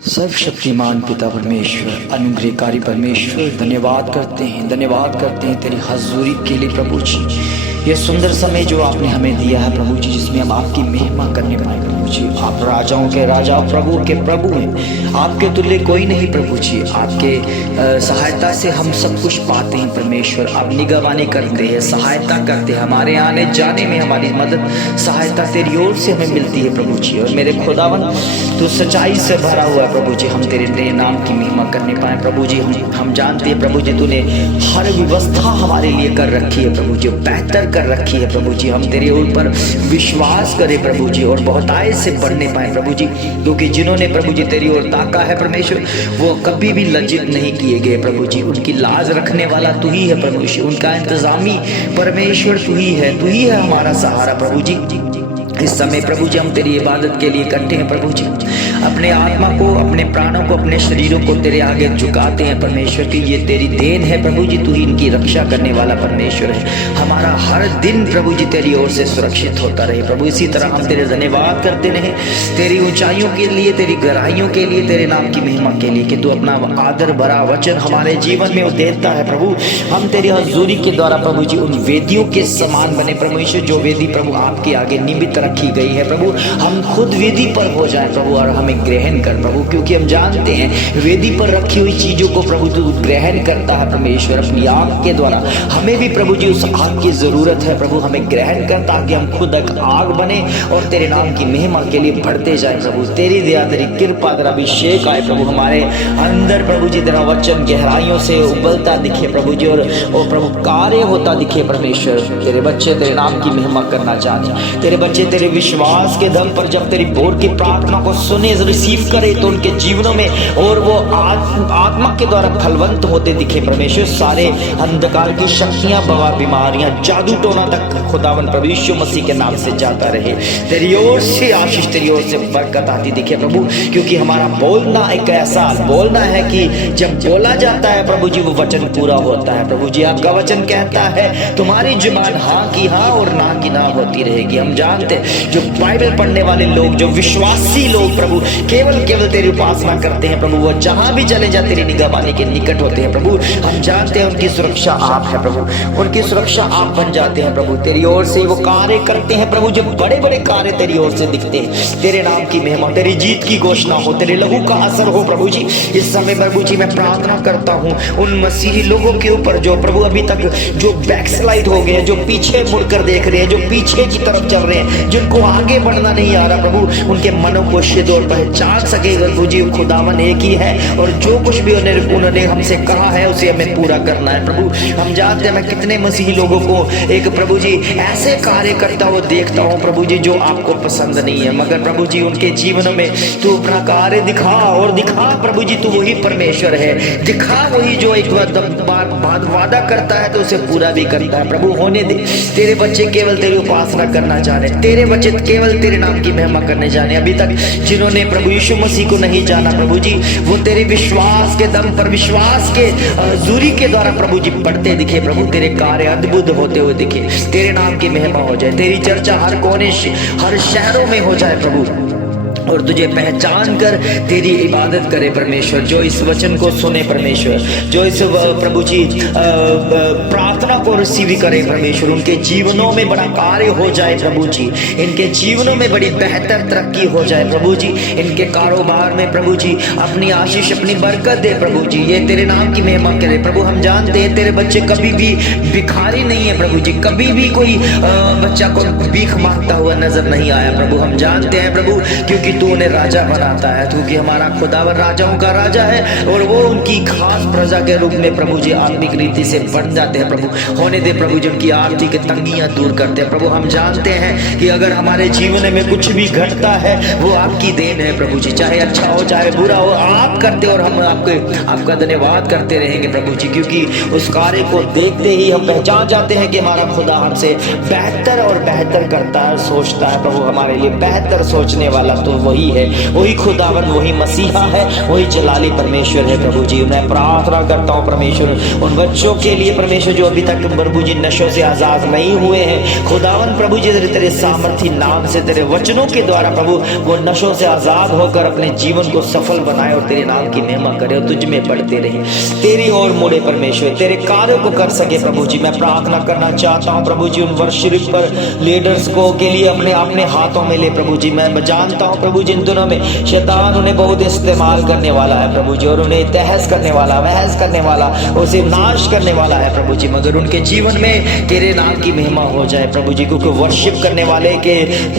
सर्वशक्तिमान पिता परमेश्वर, अनुग्रहकारी परमेश्वर, धन्यवाद करते हैं तेरी हजूरी के लिए प्रभु जी। ये सुंदर समय जो आपने हमें दिया है प्रभु जी, जिसमें हम आपकी महिमा करने पाए प्रभु जी। आप राजाओं के राजा, प्रभु के प्रभु हैं, आपके तुल्य कोई नहीं प्रभु जी। आपके सहायता से हम सब कुछ पाते हैं परमेश्वर। आप निगरानी करते हैं, सहायता करते हैं, हमारे आने जाने में हमारी मदद सहायता तेरी ओर से हमें मिलती है प्रभु जी। और मेरे खुदावन तू सच्चाई से भरा हुआ है प्रभु जी, हम तेरे नाम की महिमा करने पाए प्रभु जी। हम जानते हैं प्रभु जी, तूने हर व्यवस्था हमारे लिए कर रखी है प्रभु जी, बेहतर कर रखी है प्रभु जी। हम तेरे ऊपर विश्वास करें प्रभु जी और बहुत आय से बढ़ने पाए प्रभु जी, क्योंकि जिन्होंने प्रभु जी तेरी ओर ताका है परमेश्वर, वो कभी भी लज्जित नहीं किए गए प्रभु जी। उनकी लाज रखने वाला तू ही है प्रभु जी, उनका इंतजामी परमेश्वर तू ही है हमारा सहारा प्रभु जी। इस समय प्रभु जी हम तेरी इबादत के लिए इकट्ठे हैं प्रभु जी। अपने आत्मा को, अपने प्राणों को, अपने शरीरों को तेरे आगे झुकाते हैं परमेश्वर की ये तेरी देन है प्रभु जी। तू ही इनकी रक्षा करने वाला परमेश्वर है। हमारा हर दिन प्रभु जी तेरी ओर से सुरक्षित होता रहे प्रभु। इसी तरह हम तेरे धन्यवाद करते रहे तेरी ऊंचाइयों के लिए, तेरी गहराइयों के लिए, तेरे नाम की महिमा के लिए कि तू अपना आदर भरा वचन हमारे जीवन में देता है प्रभु। हम तेरी हजूरी के द्वारा प्रभु जी उन वेदियों के समान बने परमेश्वर, जो वेदी प्रभु आपके आगे निमित्त रखी गई है प्रभु। हम खुद वेदी पर हो जाए प्रभु और हमें ग्रहण कर प्रभु, क्योंकि हम जानते हैं वेदी पर रखी हुई चीजों को प्रभु तू ग्रहण करता है परमेश्वर अपनी आग के द्वारा। हमें भी प्रभु जी उस आग की जरूरत है प्रभु, हमें ग्रहण कर ताकि हम खुद एक आग बने और तेरे नाम की महिमा के लिए बढ़ते जाए प्रभु। तेरी दया, तेरी कृपा, तेरा अभिषेक आए प्रभु हमारे अंदर प्रभु जी। तेरा वचन गहराइयों से उबलता दिखे प्रभु जी और प्रभु कार्य होता दिखे परमेश्वर। तेरे बच्चे तेरे नाम की महिमा करना जाने, तेरे बच्चे तेरे विश्वास के दम पर जब तेरी बोर की प्रार्थना को सुने, रिसीव करे, तो उनके जीवनों में और वो आत्मा के द्वारा फलवंत होते दिखे परमेश्वर। सारे अंधकार की शक्तियां, बवा, बीमारियां, जादू टोना तक खुदावन प्रभु यीशु मसीह के नाम से जाता रहे। तेरी ओर से आशीष, तेरी ओर से बरकत आती दिखे प्रभु, क्योंकि हमारा बोलना एक ऐसा बोलना है कि जब बोला जाता है प्रभु जी वो वचन पूरा होता है प्रभु जी। आपका वचन कहता है तुम्हारी जुबान हाँ की हाँ और ना की ना होती रहेगी। हम जानते हैं जो बाइबल पढ़ने वाले लोग, जो विश्वासी लोग प्रभु केवल तेरी उपासना करते हैं प्रभु, वो जहां भी चले जाते तेरी निगरानी के निकट होते हैं प्रभु। हम जानते हैं उनकी सुरक्षा आप है प्रभु, उनकी सुरक्षा आप बन जाते हैं प्रभु। तेरी ओर से वो कार्य करते हैं प्रभु, जो बड़े बड़े कार्य तेरी ओर से दिखते हैं। तेरे नाम की महिमा, तेरी जीत की घोषणा हो, तेरे लहू का असर हो प्रभु जी। इस समय प्रभु जी मैं प्रार्थना करता हूँ उन मसीही लोगों के ऊपर जो प्रभु अभी तक जो बैकस्लाइड हो गए, जो पीछे मुड़कर देख रहे हैं, जो पीछे की तरफ चल रहे हैं, जिनको आगे बढ़ना नहीं आ रहा प्रभु, उनके मनों को शिद और पहचान सकेगा प्रभु जी खुदावन एक ही है और जो कुछ भी उन्होंने हमसे कहा है उसे हमें पूरा करना है प्रभु। हम जानते हैं मैं कितने मसीही लोगों को एक प्रभु जी ऐसे कार्य करता हुआ देखता हूँ प्रभु जी जो आपको पसंद नहीं है, मगर प्रभु जी उनके जीवनों में तू अपना कार्य दिखा और दिखा प्रभु जी। तू वही परमेश्वर है, दिखा वही जो एक वादा करता है तो उसे पूरा भी करता है प्रभु। होने दे तेरे बच्चे केवल तेरी उपासना करना जाने, तेरे बच्चे केवल तेरे नाम की महिमा करने जाने। अभी तक जिन्होंने प्रभु यीशु मसीह को नहीं जाना प्रभु जी, वो तेरे विश्वास के दम पर, विश्वास के हजूरी के द्वारा प्रभु जी बढ़ते दिखे प्रभु। तेरे कार्य अद्भुत होते हुए दिखे, तेरे नाम की महिमा हो जाए, तेरी चर्चा हर कोने हर शहरों में हो जाए प्रभु, और तुझे पहचान कर तेरी इबादत करे परमेश्वर। जो इस वचन को सुने परमेश्वर, जो इस प्रभु जी प्रार्थना को रिसीव करे परमेश्वर, उनके जीवनों में बड़ा कार्य हो जाए प्रभु जी, इनके जीवनों में बड़ी बेहतर तरक्की हो जाए प्रभु जी, इनके कारोबार में प्रभु जी अपनी आशीष, अपनी बरकत दे प्रभु जी। ये तेरे नाम की महिमा करे प्रभु। हम जानते हैं तेरे बच्चे कभी भी भिखारी नहीं है प्रभु जी, कभी भी कोई बच्चा को भीख मांगता हुआ नजर नहीं आया प्रभु। हम जानते हैं प्रभु क्योंकि तू उन्हें राजा बनाता है, क्योंकि हमारा खुदावर राजाओं का राजा है और वो उनकी खास प्रजा के रूप में प्रभु जी आत्मिक रीति से बढ़ जाते हैं प्रभु। होने दे प्रभु जिनकी आर्थिक तंगियां दूर करते हैं प्रभु। हम जानते हैं कि अगर हमारे जीवन में कुछ भी घटता है वो आपकी देन है प्रभु जी, चाहे अच्छा हो चाहे बुरा हो आप करते और हम आपका धन्यवाद करते रहेंगे प्रभु जी, क्योंकि उस कार्य को देखते ही हम पहचान जाते हैं कि हमारा खुदा हमसे बेहतर और बेहतर करता है, सोचता है प्रभु। हमारे लिए बेहतर सोचने वाला तो वही है, वही खुदावन, वही मसीहा है, वही जलाली परमेश्वर है प्रभु जी। मैं प्रार्थना करता हूँ परमेश्वर उन बच्चों के लिए परमेश्वर जो अभी तक प्रभु जी नशों से आजाद नहीं हुए हैं, खुदावन प्रभु जी तेरे सामर्थी नाम से, तेरे वचनों के द्वारा प्रभु वो नशों से आजाद होकर अपने जीवन को सफल बनाए और तेरे नाम की महिमा करे और तुझ में बढ़ते रहे, तेरी ओर मुड़े परमेश्वर, तेरे कार्यों को कर सके प्रभु जी। मैं प्रार्थना करना चाहता हूँ प्रभु जी उन वर्शिप पर लीडर्स को के लिए अपने हाथों में ले प्रभु जी। मैं जानता हूँ प्रभु जी इन दिनों में शैतान उन्हें बहुत इस्तेमाल करने वाला है प्रभु जी, और उन्हें तहस करने वाला, बहस करने वाला, उसे नाश करने वाला है प्रभु जी, मगर उनके जीवन में तेरे नाम की महिमा हो जाए प्रभु जी, क्योंकि वर्शिप करने वाले के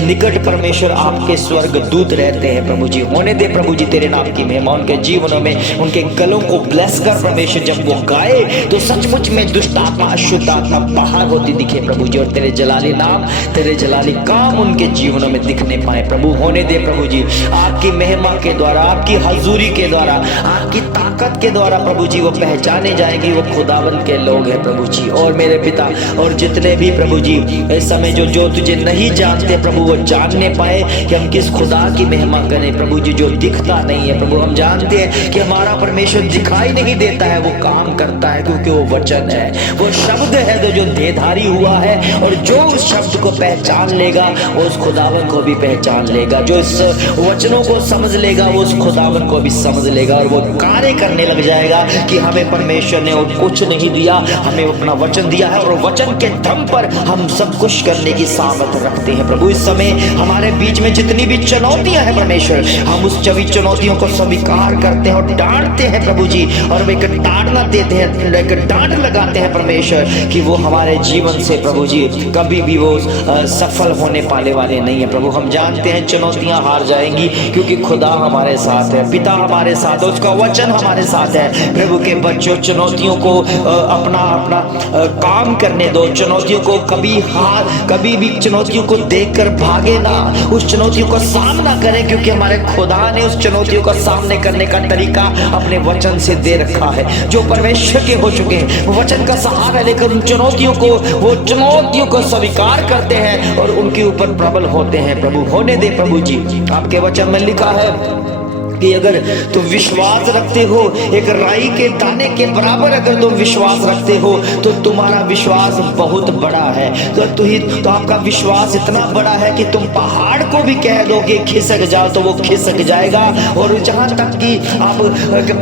निकट परमेश्वर आपके स्वर्ग दूत रहते हैं प्रभु जी। होने दे प्रभु जी तेरे नाम की महिमा उनके जीवनों में, उनके गलों को ब्लेस कर परमेश्वर। जब वो गाए तो सचमुच में दुष्ट आत्मा, अशुद्ध आत्मा बाहर होती दिखे प्रभु जी, और तेरे जलाली नाम, तेरे जलाली काम उनके जीवनों में दिखने पाए प्रभु। होने दे प्रभु जी आपकी महिमा के द्वारा, आपकी हजूरी के द्वारा, आपकी ताकत के द्वारा प्रभु जी वो पहचाने जाएंगे वो खुदावन के लोग हैं प्रभु जी। और मेरे पिता और जितने भी प्रभु जी इस समय जो तुझे नहीं जानते प्रभु, वो जानने पाए कि हम किस खुदा की महिमा करें प्रभु जी, जो दिखता नहीं है प्रभु। हम जानते हैं कि हमारा परमेश्वर दिखाई नहीं देता है, वो काम करता है, क्योंकि वो वचन है, वो शब्द है जो देहधारी हुआ है, और जो उस शब्द को पहचान लेगा वो उस खुदावन को भी पहचान लेगा, जो इस वचनों को समझ लेगा वो उस खुदावन को भी समझ लेगा, और वो कार्य करने लग जाएगा कि हमें परमेश्वर ने और कुछ नहीं दिया, हमें अपना वचन दिया है, और वचन के दम पर हम सब कुछ करने की सामर्थ रखते हैं प्रभु। इस समय हमारे बीच में जितनी भी चुनौतियां हैं परमेश्वर, हम उस सभी चुनौतियों को स्वीकार करते हैं और डांटते हैं प्रभु जी, और वे ताड़ना देते हैं, डांट लगाते हैं परमेश्वर कि वो हमारे जीवन से प्रभु जी कभी भी वो सफल होने पाने वाले नहीं है प्रभु। हम जानते हैं चुनौतियां हार जाएंगी, क्योंकि खुदा हमारे साथ है, पिता हमारे साथ है, उसका वचन हमारे साथ है प्रभु के बच्चों। चुनौतियों को अपना काम करने दो, चुनौतियों को कभी भी चुनौतियों को देखकर भागे ना, उस चुनौतियों का सामना करें, क्योंकि हमारे खुदा ने उस चुनौतियों का सामने करने का तरीका अपने वचन से दे रखा है। जो परमेश्वर के हो चुके हैं वचन का सहारा लेकर उन चुनौतियों को स्वीकार करते हैं और उनके ऊपर प्रबल होते हैं प्रभु। होने दे प्रभु जी, आपके वचन में लिखा है कि अगर तुम विश्वास रखते हो, एक राई के दाने के बराबर अगर तुम विश्वास रखते हो तो तुम्हारा विश्वास बहुत बड़ा है। तो आपका विश्वास इतना बड़ा है कि तुम पहाड़ को भी कह दोगे खिसक जाओ तो वो खिसक जाएगा, और जहां तक कि आप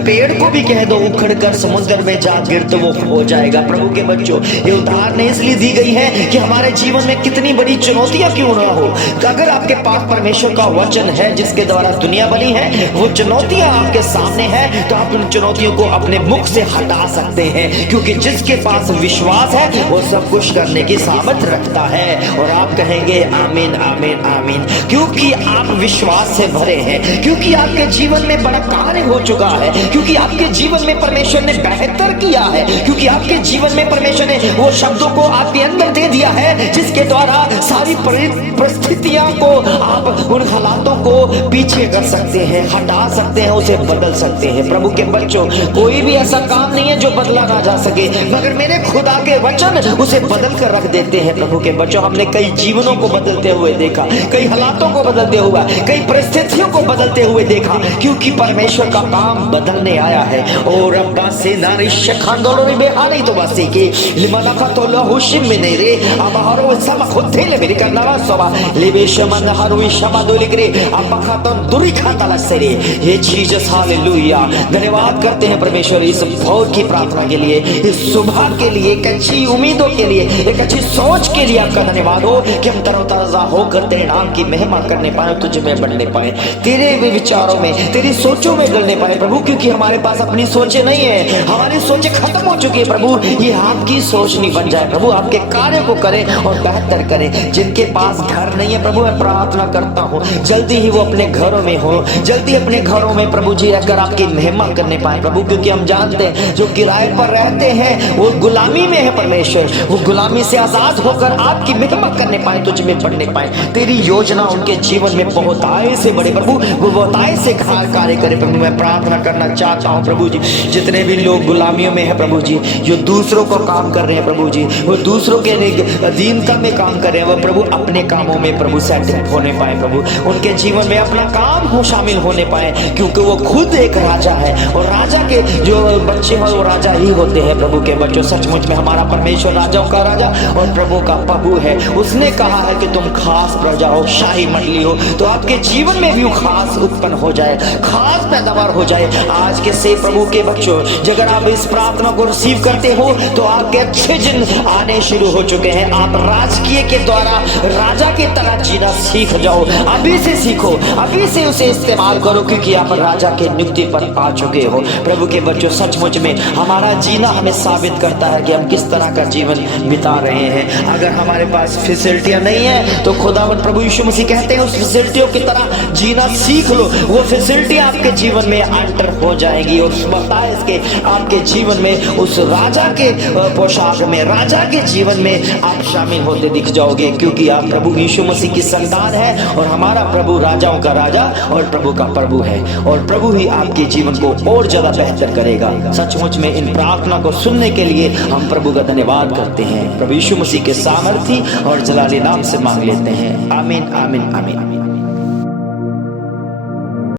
पेड़ को भी कह दो उखड़ कर समुद्र में जा गिर तो वो हो जाएगा। प्रभु के बच्चों, ये उदाहरण इसलिए दी गई है कि हमारे जीवन में कितनी बड़ी चुनौतियां क्यों ना हो, अगर आपके पास परमेश्वर का वचन है जिसके द्वारा दुनिया बनी है, वो चुनौतियां आपके सामने हैं तो आप उन चुनौतियों को अपने मुख से हटा सकते हैं, क्योंकि जिसके पास विश्वास है वो सब कुछ करने की सामर्थ रखता है। और आप कहेंगे आमीन आमीन आमीन, क्योंकि आप विश्वास से भरे हैं, क्योंकि आपके जीवन में बड़ा कार्य हो चुका है, क्योंकि आपके जीवन में परमेश्वर ने बेहतर किया है, क्योंकि आपके जीवन में परमेश्वर ने वो शब्दों को आपके अंदर दे दिया है जिसके द्वारा सारी परिस्थितियां को आप उन हालातों को पीछे कर सकते हैं, हटा सकते हैं, उसे बदल सकते हैं। प्रभु के बच्चों, कोई भी ऐसा काम नहीं है जो बदला ना जा सके, मगर मेरे खुदा के वचन उसे बदल कर रख देते हैं। प्रभु के बच्चों, हमने कई जीवनों को बदलते हुए देखा, कई हालातों को बदलते हुआ, कई परिस्थितियों को बदलते हुए देखा, क्योंकि परमेश्वर का काम बदलने आया है। और अब्बा से नारिश खानदोलो में बेहानी तो बस के लिमना का तो लहुशिम में नहीं रे अब हरो सब खुद थे ले मेरी करना सोबा लेबेश मन हरुई शब्दों लिख रे अब खाता दुरी खाता लसे रे। ये जीसस हालेलुया, धन्यवाद करते हैं परमेश्वर इस भोर की प्रार्थना के लिए, इस सुबह के लिए, एक अच्छी उम्मीदों के लिए, एक अच्छी सोच के लिए आपका धन्यवाद हो कि हम तरोताजा होकर तेरे नाम की महिमा करने पाए, तुझ में बढ़ने पाए, तेरे विचारों में, तेरी सोचों में गलने पाए प्रभु, क्योंकि हमारे पास अपनी सोचें नहीं है, हमारी सोचें खत्म हो चुकी है प्रभु। ये आपकी सोच नहीं बन जाए प्रभु, आपके कार्य को करें और बेहतर करें। जिनके पास घर नहीं है प्रभु, मैं प्रार्थना करता हूँ जल्दी ही वो अपने घरों में हो, जल्दी जल्दी अपने घरों में प्रभु जी रहकर आपकी महिमा करने पाए प्रभु, क्योंकि हम जानते हैं जो किराए पर रहते हैं वो गुलामी में है परमेश्वर, वो गुलामी से आजाद होकर आपकी महिमा करने पाए, तुझ में पढ़ने पाए, तेरी योजना उनके जीवन में बहुतायत से बड़े प्रभु, वो बहुतायत से कार्य करे प्रभु। मैं प्रार्थना करना चाहता हूँ प्रभु जी, जितने भी लोग गुलामियों में है प्रभु जी, जो दूसरों को काम कर रहे हैं प्रभु जी, वो दूसरों के अधीनता में काम कर रहे हैं, वो प्रभु अपने कामों में प्रभु सेटिल होने पाए प्रभु, उनके जीवन में अपना काम हो शामिल होने पाए, क्योंकि वो खुद एक राजा है और राजा के जो बच्चे हैं वो राजा ही होते हैं प्रभु के बच्चों। सचमुच में हमारा परमेश्वर राजाओं का राजा और प्रभु का प्रभु है। उसने कहा है कि तुम खास प्रजा हो, शाही मंडली हो, तो आपके जीवन में भी वो खास उत्पन्न हो जाए, खास पैदावार हो जाए। आज के से प्रभु के बच्चों, अगर आप इस प्रार्थना को रिसीव करते हो तो आपके अच्छे दिन आने शुरू हो चुके हैं। आप राजकीय के द्वारा राजा की तरह जीना सीख जाओ, अभी से सीखो, अभी से उसे इस्तेमाल करो, क्योंकि आप राजा के नियुक्ति पर आ चुके हो प्रभु के बच्चों। सचमुच में हमारा जीना हमें साबित करता है कि हम किस तरह का जीवन बिता रहे हैं। अगर हमारे पास फैसिलिटियां नहीं है तो खुदावंद प्रभु यीशु मसीह कहते हैं उस फैसिलिटियों की तरह जीना सीख लो, वो फैसिलिटी आपके जीवन में एंटर हो जाएगी और इसके आपके जीवन में उस राजा के पोशाक में, राजा के जीवन में आप शामिल होते दिख जाओगे, क्योंकि आप प्रभु यीशु मसीह की संतान है और हमारा प्रभु राजाओं का राजा और प्रभु का प्रभु है, और प्रभु ही आपके जीवन को और ज्यादा बेहतर करेगा। सचमुच में इन प्रार्थना को सुनने के लिए हम प्रभु का धन्यवाद करते हैं। प्रभु यीशु मसीह के सामर्थी और जलाली नाम से मांग लेते हैं, आमीन आमीन आमीन।